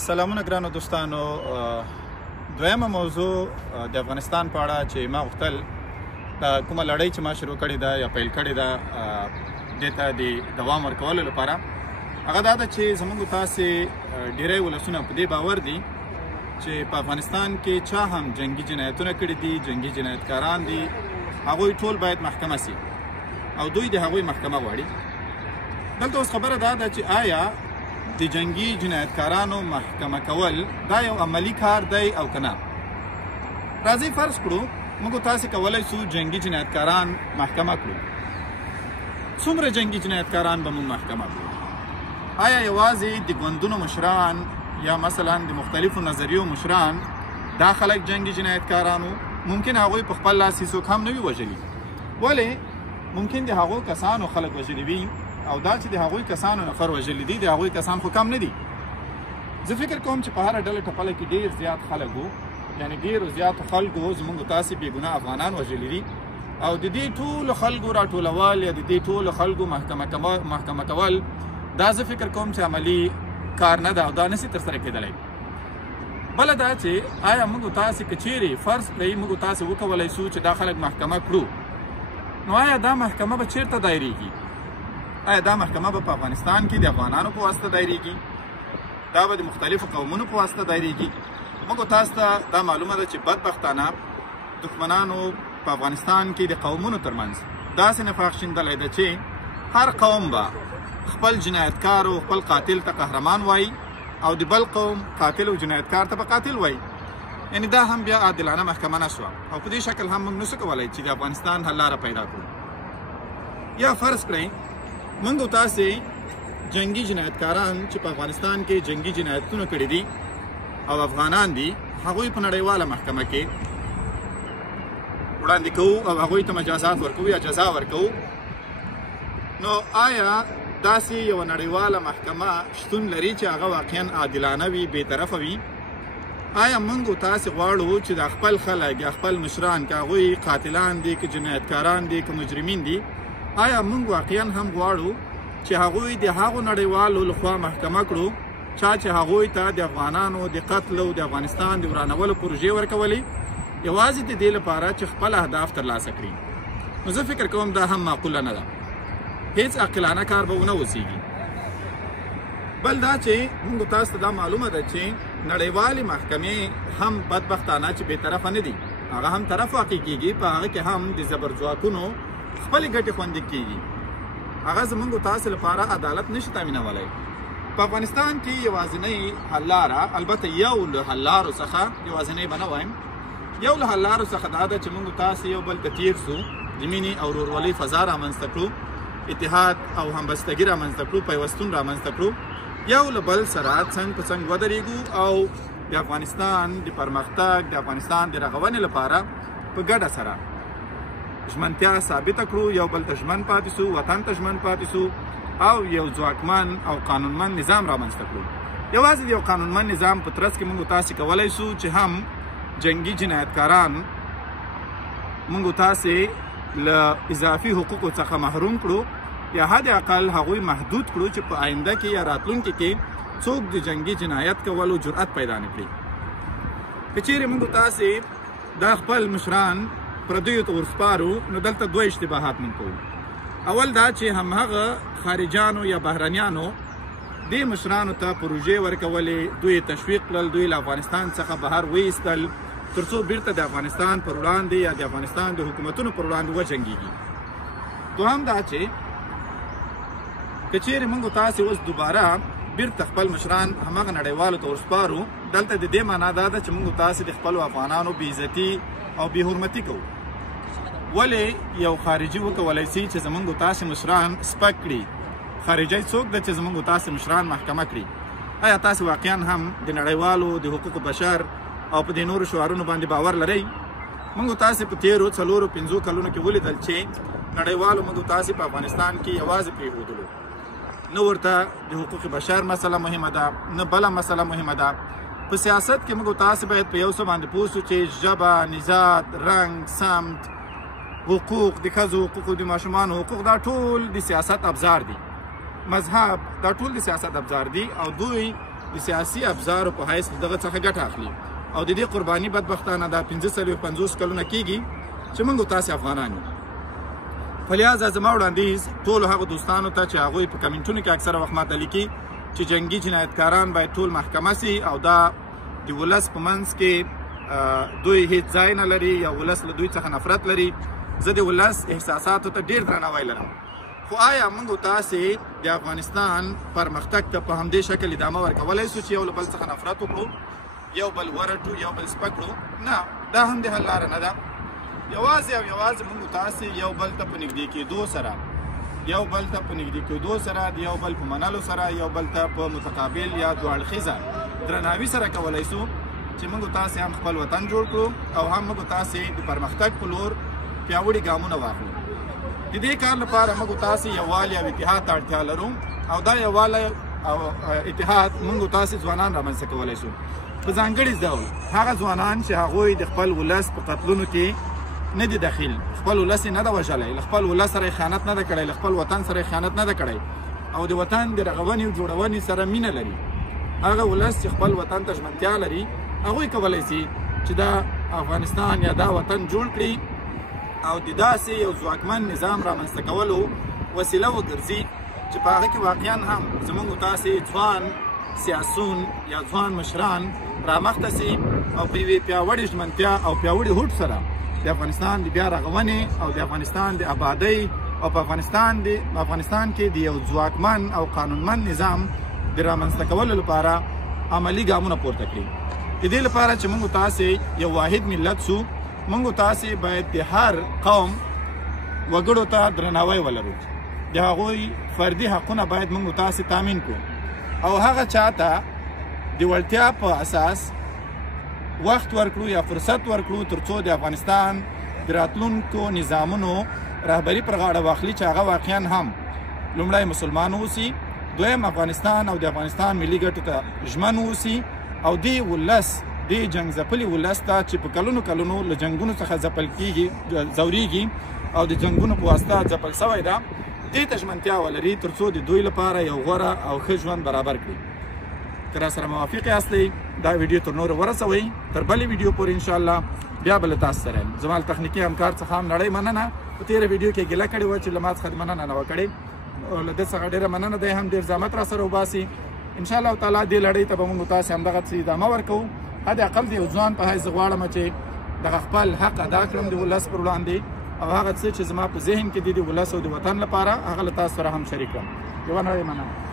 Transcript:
سلامونه ګرانو دوستانو. دویمه موضوع د افغانستان په اړه چې ما غوښتل د کومه لړۍ چې ما شروع کړې ده یا پیل کړې ده دې ته د دوام ورکولو لپاره هغه دا ده چې زموږ تاسې ډېری ولسونه په دې باور دي چې په افغانستان کې چا هم جنګي جنایتونه کړي دي، جنګي جنایتکاران دي، هغوی ټول باید محکمه سي او دوی د هغوی محکمه غواړي. دلته اوس خبره دا ده چې آیا د جنګي جنایتکارانو محکمه کول دا یو عملی کار دی او که نه؟ راځئ فرض کړو موږ تاسې کولی شو جنګي جنایتکاران محکمه کړو. څومره جنګي جنایتکاران به موږ محکمه کړو؟ آیا یوازې د ګوندونو مشران یا مثلا د مختلفو نظریو مشران دا خلک جنګي جنایتکارانو؟ ممکن هغوی په خپل لاس هیڅوک هم نه وي وژلي، ولې ممکن د هغو کسانو خلک وژلي وي او دا چې د هغوی کسانو نفر وژلي دي د هغوی کسان خو کم نه دي. زه فکر کوم چې په هره ډله ټپله کې ډېر زیات خلک وو، یعنې ډېرو زیاتو خلکو زموږ تاسې بېګناه افغانان وژلي دي او د دې ټولو خلکو راټولول یا د دې ټولو خلکو محکمه کول دا زه فکر کوم چې عملي کار نه ده او دا نسي ترسره کېدلی. بله دا چې آیا موږ تاسې که چیرې فرض کړئ موږ تاسې وکولی شو چې دا خلک محکمه کړو، نو آیا دا محکمه به چیرته دایریږي؟ آیا دا محکمه به په افغانستان کې د افغانانو په واسطه دایریږي؟ دا به د مختلفو قومونو په واسطه دایریږي؟ موږ تاسو ته دا معلومه ده چې بدبختانه دښمنانو په افغانستان کې د قومونو ترمنځ داسې نفاق شیندلی ده چې هر قوم به خپل جنایتکار او خپل قاتل ته قهرمان وایي او د بل قوم قاتل او جنایتکار ته به قاتل وایي. یعنې دا هم بیا عادلانه محکمه نه شوه او په دې شکل هم موږ نشو کولی چې د افغانستان حل لاره پیدا کړو. یا فرض کړئ موږ تاسې جنګي جنایتکاران چې په افغانستان کې جنګي جنایتونه کړي دي او افغانان دي هغوی په نړیواله محکمه کې وړاندې کوو او هغوی ته مجازات ورکوو یا جزا ورکوو. نو آیا داسې یوه نړیواله محکمه شتون لري چې هغه واقعا عادلانه وي، بېطرفه وي؟ آیا موږ تاسې غواړو چې د خپل خلک یا خپل مشران که هغوی قاتلان دي که جنایتکاران دي که مجرمین دي آیا موږ واقعا هم غواړو چې هغوی د هغو نړیوالو لخوا محکمه کړو چا چې هغوی ته د افغانانو د قتل او د افغانستان د ورانولو پروژې ورکولې یوازې د دې لپاره چې خپل اهداف ترلاسه کړي؟ نو زه فکر کوم دا هم معقوله نه ده، هیڅ عاقلانه کار به ونه اوسیږي. بل دا چې موږ تاسو ته دا معلومه ده چې نړیوالې محکمې هم بدبختانه چې بېطرفه نه دي، هغه هم طرف واقع کېږي، په هغه کې هم د زبرځواکونو خپلې ګټې خوندي کېږي. هغه زموږ تاسو لپاره عدالت نشي تامینولی. په افغانستان کې یوازینۍ حل لاره، البته یو له حل لارو څخه، یوازینۍ به نه وایم، یو له حل لارو څخه دا ده چې موږ تاسو یو بل ته تیر سو، د مینې او ورورولۍ فضا رامنځته کړو، اتحاد او همبستګي رامنځته کړو، پیوستون رامنځته کړو، یو له بل سره څنګ په څنګ ودرېږو او د افغانستان د پرمختګ، د افغانستان د رغونې لپاره په ګډه سره ژمنتیا ثابته کړو، یو بل ته ژمن پاتې سو، وطن ته ژمن پاتې سو او یو ځواکمن او قانونمند نظام رامنځته کړو. یوازې د یو قانونمند نظام په ترڅ کې موږ تاسې کولی شو چې هم جنګي جنایتکاران موږ تاسې له اضافي حقوقو څخه محروم کړو یا حد اقل هغوی محدود کړو چې په آینده کې یا راتلونکي کې څوک د جنګي جنایت کولو جرأت پیدا نه کړي. که چیرې موږ تاسې دا خپل مشران پردیو ته ورسپارو نو دلته دوه اشتباهات موږ کوو. اول دا چې همهغه خارجانو یا بهرنیانو دې مشرانو ته پروژې ورکولې، دوی تشویق کړل، دوی له افغانستان څخه بهر وایستل تر څو بیرته د افغانستان پر وړاندې یا د افغانستان د حکومتونو پر وړاندې وجنګېږي. دوهم دا چې که چیرې موږ تاسې اوس دوباره بیرته خپل مشران همغه نړیوالو ته ورسپارو دلته د دې معنا دا ده چې موږ تاسې د خپلو افغانانو بېعزتي او بېحرمتي کوو. ولې یو خارجي وکولی سي چې زموږ تاسې مشران سپک کړي؟ خارجي څوک ده چې زموږ تاسې مشران محکمه کړي؟ آیا تاسې واقعا هم د نړیوالو د حقوقو بشر او په دې نورو شعارونو باندې باور لرئ؟ موږ تاسې په تېرو 4-5 کلونو کې ولیدل چې نړیوالو موږ تاسې په افغانستان کې یوازې پرېښودلو، نه ورته د حقوق بشر مسله مهمه ده، نه بله مسله مهمه ده. په سیاست کې موږ تاسې باید په یو څه باندې پوه شو چې ژبه، نژاد، رنګ، سمت، حقوق، د ښځو حقوق، د ماشومانو حقوق، دا ټول د سیاست ابزار دي. مذهب، دا ټول د سیاست ابزار دي او دوی د سیاسي ابزارو په حیث دغه څخه ګټه اخلي او د دې قرباني بدبختانه دا 1550 کلونه کېږي چې موږ تاسې افغانان یو. په لحاظه زما وړاندیز ټولو هغو دوستانو ته چې هغوی په کمنټونو کې اکثره وخت ماته لیکي چې جنګي جنایتکاران باید ټول محکمه سي او دا د ولس په منځ کې دوی هیڅ ځای نه لري یا ولس له دوی څخه نفرت لري. زه د ولس احساساتو ته ډېر درناوی لرم، خو آیا موږ تاسې د افغانستان پرمختګ ته په همدې شکل ادامه ورکولی سو چې یو له بل څخه نفرت وکړو، یو بل ورټو، یو بل سپک کړو؟ نه، دا هم د حل لاره نه ده. یوازې او یوازې موږ تاسې یو بل ته په نږدې کېدو سره، د یو بل په منلو سره، یو بل ته په متقابل یا دوه اړخیزه درناوي سره کولی سو چې موږ تاسې هم خپل وطن جوړ کړو او هم موږ تاسې د پرمختګ په لور پیاوړي ګامونه واخلو. د دې کار لپاره موږ تاسې یووالي او اتحاد ته اړتیا لرو او دا یووالی او اتحاد موږ تاسې ځوانان رامنځته کولی شو. په ځانګړي ډول هغه ځوانان چې هغوی د خپل ولس په قتلونو کې نه دي داخل، خپل ولس یې نه ده وژلی، له خپل ولس سره یې خیانت نه ده کړی، له خپل وطن سره یې خیانت نه ده کړی او د وطن د رغونې او جوړونې سره مینه لري. هغه ولس چې خپل وطن ته ژمنتیا لري هغوی کولی سي چې دا افغانستان یا دا وطن جوړ کړي او د داسې یو ځواکمن نظام رامنځته کولو وسیله وګرځي چې په هغه کې واقعا هم زموږ تاسې ځوان سیاسون یا ځوان مشران رامخته سي او په یوې پیاوړې ژمنتیا او پیاوړي هوډ سره د افغانستان د بیا رغونې او د افغانستان د آبادۍ او په افغانستان کې د یو ځواکمن او قانونمند نظام د رامنځته کولو لپاره عملي ګامونه پورته کړي. د دې لپاره چې موږ تاسې یو واحد ملت سو، موږ تاسې باید د هر قوم وګړو ته درناوی ولرو، د هغوی فردي حقونه باید موږ تاسې تامین کړو او هغه چاته د وړتیا په اساس وخت ورکړو یا فرصت ورکړو ترڅو د افغانستان د راتلونکو نظامونو رهبري پر غاړه واخلي چې هغه واقعا هم لومړی مسلمان اوسي، دویم افغانستان او د افغانستان ملي ګټو ته ژمن اوسي او دې ولس، دې جنګ ځپلي ولس ته چې په کلونو کلونو له جنګونو څخه ځورېږي او د جنګونو په واسطه ځپل سوی ده، دې ته ژمنتیا ولري ترڅو د دوی لپاره یو غوره او ښه ژوند برابر کړي. که راسره موافق یاستئ دا ویډیو تر نورو ورسوئ، تر بلې ویډیو پورې انشاءالله بیا به له تاسو سره یم. زما له تخنیکي همکار څخه هم نړۍ مننه. په تېره ویډیو کې ګیله کړې وه چې له ما څخه مننه نه وه کړې، له ده څخه ډېره مننه، دی هم ډېر زحمت را سره وباسي. انشاءالله تعالی دې لړۍ ته به موږ تاسې همدغسې ادامه ورکوو. حد اقل د یو ځوان په حیث زه غواړم چې دغه خپل حق ادا کړم د ولس پر وړاندې او هغه څه چې زما په ذهن کې دي د ولس او د وطن لپاره هغه له تاسو سره هم شریک کړم. یوه نړۍ مننه.